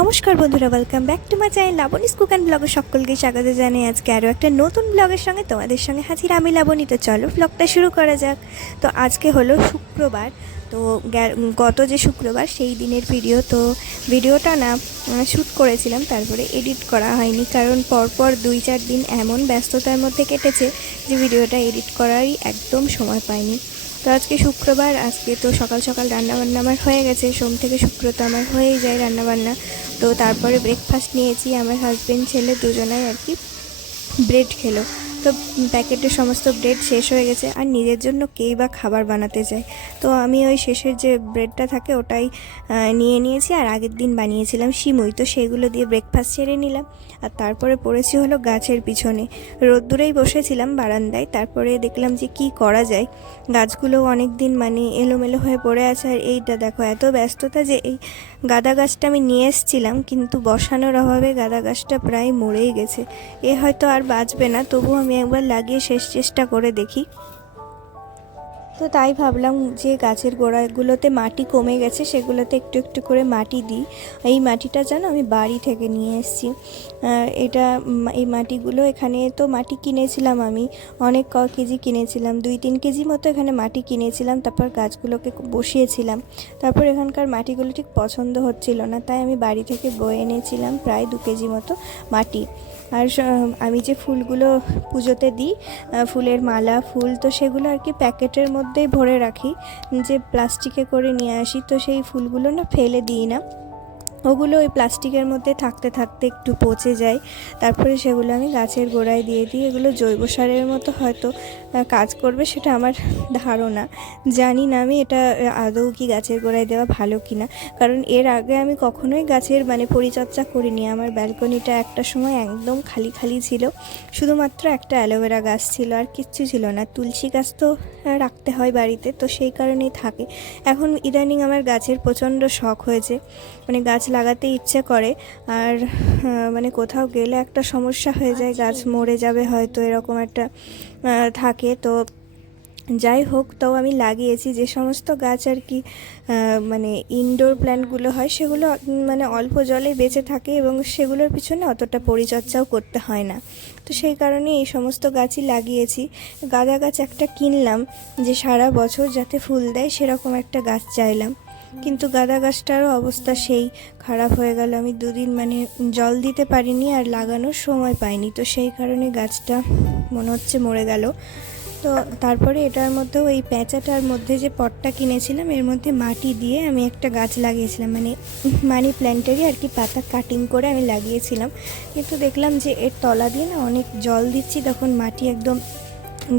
নমস্কার বন্ধুরা welcome back to my channel Labani cook and ব্লগের সকলকে স্বাগত জানাই আজকে আরও একটা নতুন ব্লগের সঙ্গে তোমাদের সঙ্গে হাজির আমি লাবণী। তো চলো ব্লগটা শুরু করা যাক। তো আজকে হলো শুক্রবার, তো গত যে শুক্রবার সেই দিনের ভিডিও তো ভিডিওটা না শ্যুট করেছিলাম, তারপরে এডিট করা হয়নি, কারণ পরপর দুই চার দিন এমন ব্যস্ততার মধ্যে কেটেছে যে ভিডিওটা এডিট করারই একদম সময় পাইনি। তো আজকে শুক্রবার, আজকে তো সকাল সকাল রান্নাবান্না আমার হয়ে গেছে, সোম থেকে শুক্র তো আমার হয়েই যায় রান্নাবান্না। তো তারপরে ব্রেকফাস্ট নিয়েছি, আমার হাজব্যান্ড ছেলে দুজনাই আর কি ব্রেড খেলো। তো প্যাকেটের সমস্ত ব্রেড শেষ হয়ে গেছে আর নিজের জন্য কেই বা খাবার বানাতে চায়। তো আমি ওই শেষের যে ব্রেডটা থাকে ওটাই নিয়ে নিয়েছি আর আগের দিন বানিয়েছিলাম সিমুই। তো সেগুলো দিয়ে ব্রেকফাস্ট সেরে নিলাম। আর তারপরে পড়েছি হলো গাছের পিছনে। রোদ্দুরেই বসেছিলাম বারান্দায়। তারপরে দেখলাম যে কি করা যায়। গাছগুলো অনেক দিন মানে এলোমেলো হয়ে পড়ে আছে। আর এইটা দেখো, এত ব্যস্ততা যে এই গাঁদা গাছটা আমি নিয়ে এসেছিলাম, কিন্তু বসানোর অভাবে গাঁদা গাছটা প্রায় মরেই গেছে। এ হয়তো আর বাঁচবে না তবু আমি একবার লাগিয়ে শেষ চেষ্টা করে দেখি। তো তাই ভাবলাম যে গাছের গোড়াগুলোতে মাটি কমে গেছে, সেগুলোতে একটু একটু করে মাটি দিই। এই মাটিটা যেন আমি বাড়ি থেকে নিয়ে এসেছি। এটা এই মাটিগুলো এখানে তো মাটি কিনেছিলাম আমি, অনেক ক কেজি কিনেছিলাম, দুই তিন কেজি মতো এখানে মাটি কিনেছিলাম, তারপর গাছগুলোকে বসিয়েছিলাম। তারপর এখানকার মাটিগুলো ঠিক পছন্দ হচ্ছিল না, তাই আমি বাড়ি থেকে বয়ে এনেছিলাম প্রায় দু কেজি মতো মাটি। আর আমি যে ফুলগুলো পুজোতে দিই ফুলের মালা, ফুল, তো সেগুলো আর কি প্যাকেটের মধ্যেই ভরে রাখি। যে প্লাস্টিকে করে নিয়ে আসি, তো সেই ফুলগুলো না ফেলে দিই না। ওগুলো ওই প্লাস্টিকের মধ্যে থাকতে থাকতে একটু পচে যায়। তারপরে সেগুলো আমি গাছের গোড়ায় দিয়ে দিই। এগুলো জৈব সারের মতো হয়তো কাজ করবে সেটা আমার ধারণা। জানি না আমি এটা আদৌ কি গাছের গোড়ায় দেওয়া ভালো কি না কারণ এর আগে আমি কখনোই গাছের মানে পরিচর্যা করিনি। আমার ব্যালকনিটা একটা সময় একদম খালি খালি ছিল। শুধুমাত্র একটা অ্যালোভেরা গাছ ছিল, আর কিচ্ছু ছিল না। তুলসী গাছ তো রাখতে হয় বাড়িতে, তো সেই কারণেই থাকে। এখন ইদানিং আমার গাছের প্রচণ্ড শখ হয়েছে। মানে গাছ লাগাতে ইচ্ছে করে। আর মানে কোথাও গেলে একটা সমস্যা হয়ে যায় গাছ মরে যাবে হয়তো এরকম একটা থাকে। তো যাই হোক তাও আমি লাগিয়েছি। যে সমস্ত গাছ আর কি মানে ইনডোর প্ল্যান্টগুলো হয় সেগুলো মানে অল্প জলে বেঁচে থাকে এবং সেগুলোর পিছনে অতটা পরিচর্যাও করতে হয় না। তো সেই কারণে এই সমস্ত গাছই লাগিয়েছি। গাঁদা গাছ একটা কিনলাম যে সারা বছর যাতে ফুল দেয় সেরকম একটা গাছ চাইলাম। কিন্তু গাঁদা গাছটারও অবস্থা সেই। খারাপ হয়ে গেল। আমি দুদিন মানে জল দিতে পারিনি আর লাগানোর সময় পাইনি। তো সেই কারণে গাছটা মনে হচ্ছে মরে গেল। তো তারপরে এটার মধ্যেও এই প্যাঁচাটার মধ্যে যে পটটা কিনেছিলাম, এর মধ্যে মাটি দিয়ে আমি একটা গাছ লাগিয়েছিলাম। মানে মানি প্ল্যান্টেরই আর কি পাতা কাটিং করে আমি লাগিয়েছিলাম। কিন্তু দেখলাম যে এর তলা দিয়ে না অনেক জল দিচ্ছি। তখন মাটি একদম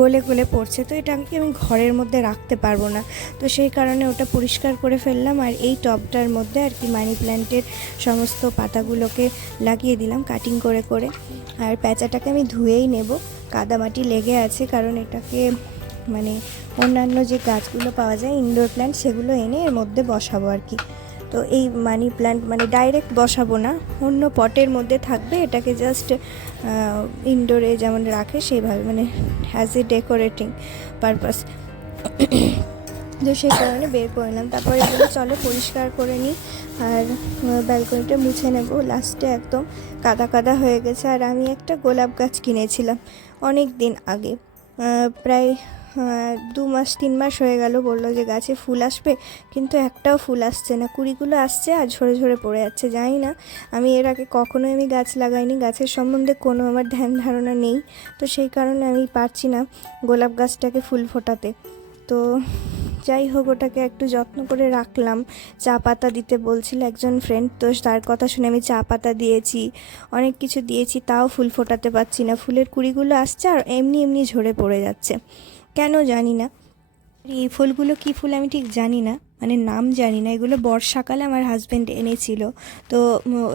গলে গলে পড়ছে, তো এটাকে আমি ঘরের মধ্যে রাখতে পারব না? তো সেই কারণে ওটা পরিষ্কার করে ফেললাম আর এই টবটার মধ্যে আর কি মানি প্ল্যান্টের সমস্ত পাতাগুলোকে লাগিয়ে দিলাম কাটিং করে করে। আর প্যাঁচাটাকে আমি ধুয়েই নেব কাদামাটি লেগে আছে কারণ এটাকে মানে অন্যান্য যে গাছগুলো পাওয়া যায় ইনডোর প্ল্যান্ট সেগুলো এনে এর মধ্যে বসাবো আর কি। তো এই মানি প্ল্যান্ট মানে ডাইরেক্ট বসাবো না, অন্য পটের মধ্যে থাকবে, এটাকে জাস্ট ইনডোরে যেমন রাখে সেইভাবে মানে হ্যাজ এ ডেকোরেটিং পারপাস তো সেই কারণে বের করে নিলাম। তারপরে এগুলো চলো পরিষ্কার করে নিই, আর ব্যালকনিটা মুছে নেব। লাস্টে একদম কাদা কাদা হয়ে গেছে, আর আমি একটা গোলাপ গাছ কিনেছিলাম অনেক দিন আগে। প্রায় দু মাস, তিন মাস হয়ে গেল, বলল যে গাছে ফুল আসবে, কিন্তু একটাও ফুল আসছে না। কুড়িগুলো আসছে আর ঝরে ঝরে পড়ে যাচ্ছে, জানি না। আমি এর আগে কখনোই আমি গাছ লাগাইনি, গাছের সম্বন্ধে কোনো আমার ধ্যান ধারণা নেই। তো সেই কারণে আমি পারছি না গোলাপ গাছটাকে ফুল ফোটাতে। তো যাই হোক, ওটাকে একটু যত্ন করে রাখলাম। চা পাতা দিতে বলছিল একজন ফ্রেন্ড তো তার কথা শুনে আমি চা পাতা দিয়েছি, অনেক কিছু দিয়েছি, তাও ফুল ফোটাতে পারছি না। ফুলের কুড়িগুলো আসছে আর এমনি এমনি ঝরে পড়ে যাচ্ছে। কেন জানি না। এই ফুলগুলো কী ফুল আমি ঠিক জানি না। মানে নাম জানি না, এগুলো বর্ষাকালে আমার হাজব্যান্ড এনেছিল। তো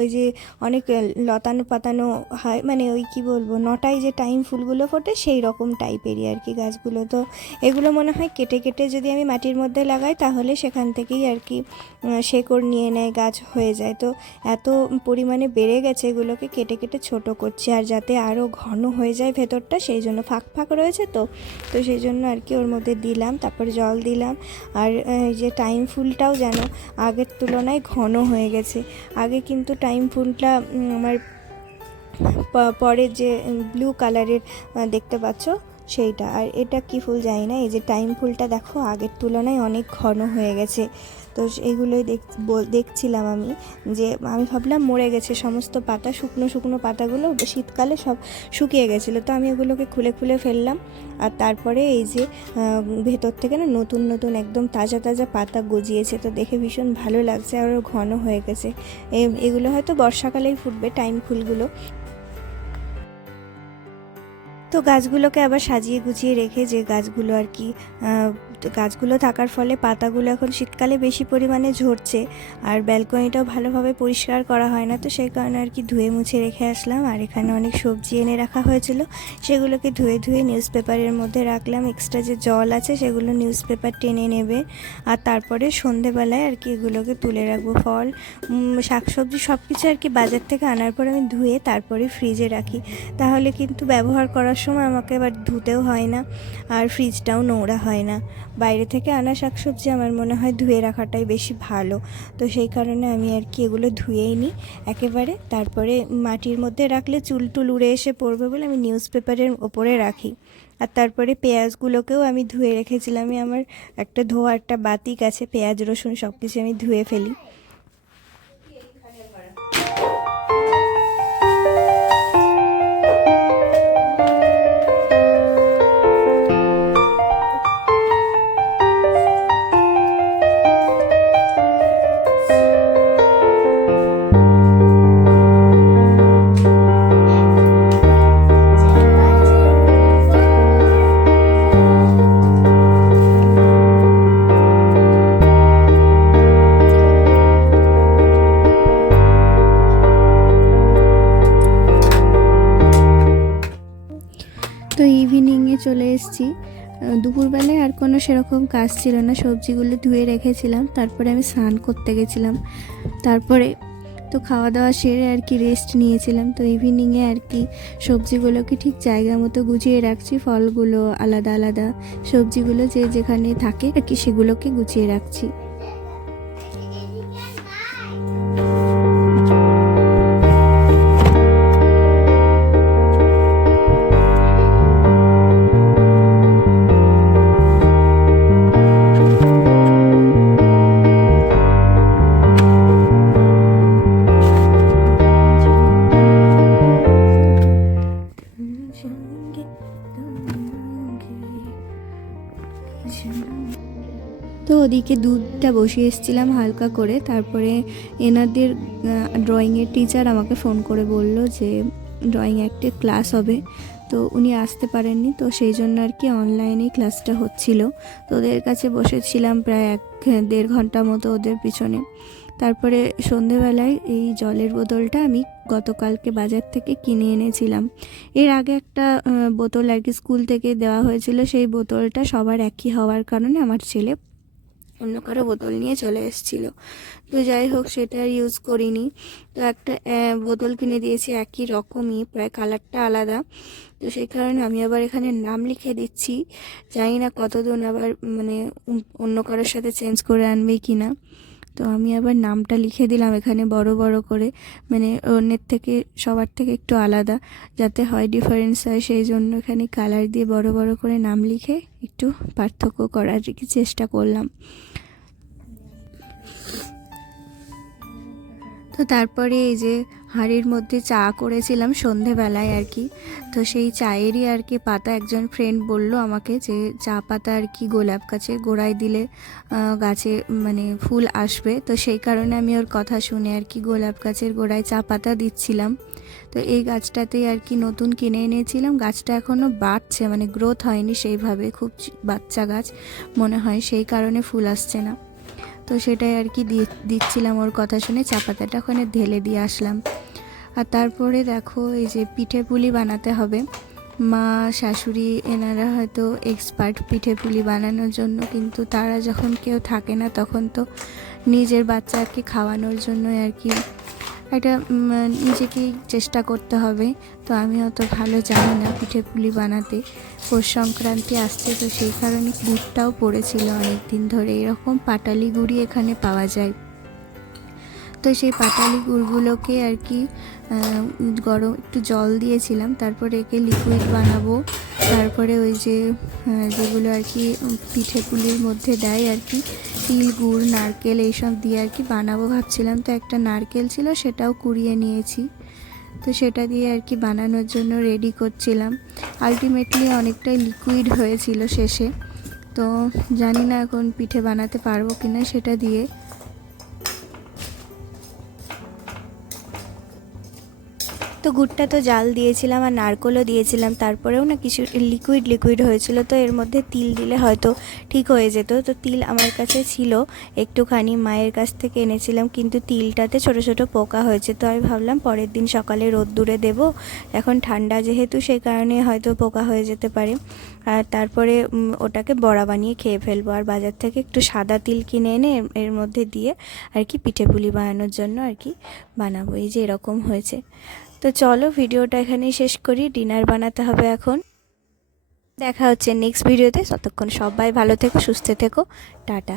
ওই যে অনেক লতানো পাতানো হয় মানে ওই কি বলব, নটায় যে টাইম ফুলগুলো ফোটে, সেই রকম টাইপেরই আর কি গাছগুলো। তো এগুলো মনে হয় কেটে কেটে যদি আমি মাটির মধ্যে লাগাই, তাহলে সেখান থেকেই আর কি শেকড় নিয়ে নেয়, গাছ হয়ে যায়। তো এত পরিমাণে বেড়ে গেছে এগুলোকে, কেটে কেটে ছোট করছি, আর যাতে আরও ঘন হয়ে যায় ভেতরটা, সেই জন্য ফাঁক ফাঁক রয়েছে তো। তো সেই জন্য আর কি ওর মধ্যে দিলাম, তারপর জল দিলাম, আর যে টাইম টাইম ফুলটাও যেন আগের তুলনায় ঘন হয়ে গেছে। আগে কিন্তু টাইম ফুলটা আমার পরে যে ব্লু কালারের দেখতে পাচ্ছ সেইটা। আর এটা কি ফুল জানি না, এই যে টাইম ফুলটা দেখো আগের তুলনায় অনেক ঘন হয়ে গেছে। তো এগুলোই দেখ দেখছিলাম আমি যে আমি ভাবলাম মরে গেছে সমস্ত পাতা, শুকনো শুকনো পাতাগুলো শীতকালে সব শুকিয়ে গেছিল। তো আমি ওগুলোকে খুলে খুলে ফেললাম আর তারপরে এই যে ভেতর থেকে না নতুন নতুন একদম তাজা তাজা পাতা গজিয়েছে। তো দেখে ভীষণ ভালো লাগছে আরও ঘন হয়ে গেছে। এগুলো হয়তো বর্ষাকালেই ফুটবে টাইম ফুলগুলো। তো গাছগুলোকে আবার সাজিয়ে গুছিয়ে রেখে যে গাছগুলো আর কি গাছগুলো থাকার ফলে পাতাগুলো এখন শীতকালে বেশি পরিমাণে ঝরছে আর ব্যালকনিটাও ভালোভাবে পরিষ্কার করা হয় না, তো সেই কারণে আর কি ধুয়ে মুছে রেখে আসলাম। আর এখানে অনেক সবজি এনে রাখা হয়েছিল, সেগুলোকে ধুয়ে ধুয়ে নিউজ পেপারের মধ্যে রাখলাম। এক্সট্রা যে জল আছে সেগুলো নিউজ পেপার টেনে নেবে। আর তারপরে সন্ধেবেলায় আর কি এগুলোকে তুলে রাখব, ফল শাকসবজি সব কিছু আর কি বাজার থেকে আনার পর আমি ধুয়ে তারপরে ফ্রিজে রাখি। তাহলে কিন্তু ব্যবহার করার সময় আমাকে আবার ধুতেও হয় না, আর ফ্রিজটাও নোংরা হয় না। বাইরে থেকে আনা শাকসবজি আমার মনে হয় ধুয়ে রাখাটাই বেশি ভালো। তো সেই কারণে আমি আর কি এগুলো ধুয়েই নিই। একেবারে তারপরে মাটির মধ্যে রাখলে চুল টুল উড়ে এসে পড়বে বলে আমি নিউজ পেপারের ওপরে রাখি। আর তারপরে পেঁয়াজগুলোকেও আমি ধুয়ে রেখেছিলাম আমি আমার একটা ধোয়া, একটা বাতিক আছে, পেঁয়াজ, রসুন সব কিছু আমি ধুয়ে ফেলি। সেরকম কাজ ছিল না। সবজিগুলো ধুয়ে রেখেছিলাম, তারপরে আমি স্নান করতে গেছিলাম। তারপরে তো খাওয়া দাওয়া সেরে আর কি রেস্ট নিয়েছিলাম। তো ইভিনিংয়ে আর কি সবজিগুলোকে ঠিক জায়গা মতো গুছিয়ে রাখছি, ফলগুলো আলাদা আলাদা সবজিগুলো যে যেখানে থাকে আর কি সেগুলোকে গুছিয়ে রাখছি। তো ওদিকে দুধটা বসিয়ে এসেছিলাম হালকা করে। তারপরে এনাদের ড্রয়িংয়ের টিচার আমাকে ফোন করে বলল যে ড্রয়িং একটা ক্লাস হবে। তো উনি আসতে পারেননি। তো সেই জন্য আর কি অনলাইনেই ক্লাসটা হচ্ছিল। তো ওদের কাছে বসেছিলাম প্রায় এক, দেড় ঘণ্টা মতো ওদের পিছনে। তারপরে সন্ধেবেলায় এই জলের বোতলটা আমি গতকালকে বাজার থেকে কিনে এনেছিলাম। এর আগে একটা বোতল আর কি স্কুল থেকে দেওয়া হয়েছিল। সেই বোতলটা সবার একই হওয়ার কারণে আমার ছেলে অন্য কারও বোতল নিয়ে চলে এসেছিল। তো যাই হোক, সেটা আর ইউজ করিনি। তো একটা বোতল কিনে দিয়েছি একই রকমই, প্রায় কালারটা আলাদা। তো সেই কারণে আমি আবার এখানে নাম লিখে দিচ্ছি। জানি না কতদিন আবার মানে অন্য কারোর সাথে চেঞ্জ করে আনবে কি না তো আমি আবার নামটা লিখে দিলাম এখানে বড় বড় করে। মানে অন্যের থেকে, সবার থেকে একটু আলাদা, যাতে হয় ডিফারেন্স হয়। সেই জন্য এখানে কালার দিয়ে বড় বড় করে নাম লিখে একটু পার্থক্য করার চেষ্টা করলাম। তো তারপরে এই যে হাঁড়ির মধ্যে চা করেছিলাম সন্ধেবেলায় আর কি, তো সেই চায়েরই আর কি পাতা একজন ফ্রেন্ড বলল আমাকে যে চা পাতা আর কি গোলাপ গাছের গোড়ায় দিলে গাছে মানে ফুল আসবে। তো সেই কারণে আমি ওর কথা শুনে আর কি গোলাপ গাছের গোড়ায় চা পাতা দিচ্ছিলাম। তো এই গাছটাতেই আর কি নতুন কিনে এনেছিলাম। গাছটা এখনও বাড়ছে মানে গ্রোথ হয়নি সেইভাবে, খুব বাচ্চা গাছ, মনে হয় সেই কারণে ফুল আসছে না। তো সেটাই আর কি দিচ্ছিলাম ওর কথা শুনে, চা পাতাটা ওখানে ঢেলে দিয়ে আসলাম। আর তারপরে দেখো এই যে পিঠে পুলি বানাতে হবে। মা, শাশুড়ি এনারা হয়তো এক্সপার্ট পিঠে পুলি বানানোর জন্য, কিন্তু তারা যখন কেউ থাকে না তখন তো নিজের বাচ্চাকে খাওয়ানোর জন্য আর কি একটা উম, নিজেকেই চেষ্টা করতে হবে। তো আমি অত ভালো জানি না পিঠে পুলি বানাতে। পৌষ সংক্রান্তি আসছে তো সেই কারণে গুড়টাও পড়েছিল অনেক দিন ধরে। এরকম পাটালি গুড়ি এখানে পাওয়া যায়। তো সেই পাটালি গুড়গুলোকে আর কি গরম একটু জল দিয়েছিলাম তারপরে একে লিকুইড বানাবো। তারপরে ওই যে যেগুলো আর কি পিঠে পুলির মধ্যে দেয় আর কি তিল গুড়, নারকেল এইসব দিয়ে আর কি বানাবো ভাবছিলাম। তো একটা নারকেল ছিল, সেটাও কুড়িয়ে নিয়েছি। তো সেটা দিয়ে আর কি বানানোর জন্য রেডি করছিলাম। আলটিমেটলি অনেকটাই লিকুইড হয়েছিল শেষে। তো জানি না এখন পিঠে বানাতে পারব কিনা সেটা দিয়ে। তো গুড়টা তো জাল দিয়েছিলাম আর নারকলও দিয়েছিলাম, তারপরেও না কিছু লিকুইড লিকুইড হয়েছিল, তো এর মধ্যে তিল দিলে হয়তো ঠিক হয়ে যেত। তো তিল আমার কাছে ছিল, একটুখানি মায়ের কাছ থেকে এনেছিলাম, কিন্তু তিলটাতে ছোট ছোট পোকা হয়েছে, তো আমি ভাবলাম পরের দিন সকালে রোদ্দুরে দেবো। এখন ঠান্ডা যেহেতু সেই কারণে হয়তো পোকা হয়ে যেতে পারে। আর তারপরে ওটাকে বড়া বানিয়ে খেয়ে ফেলব, আর বাজার থেকে একটু সাদা তিল কিনে এনে এর মধ্যে দিয়ে আর কি পিঠে পুলি বানানোর জন্য আর কি বানাবো। এই যে এরকম হয়েছে। তো চলো ভিডিওটা এখানেই শেষ করি। ডিনার বানাতে হবে এখন। দেখা হচ্ছে নেক্সট ভিডিওতে। ততক্ষণ সবাই ভালো থেকো, সুস্থ থেকো। টাটা।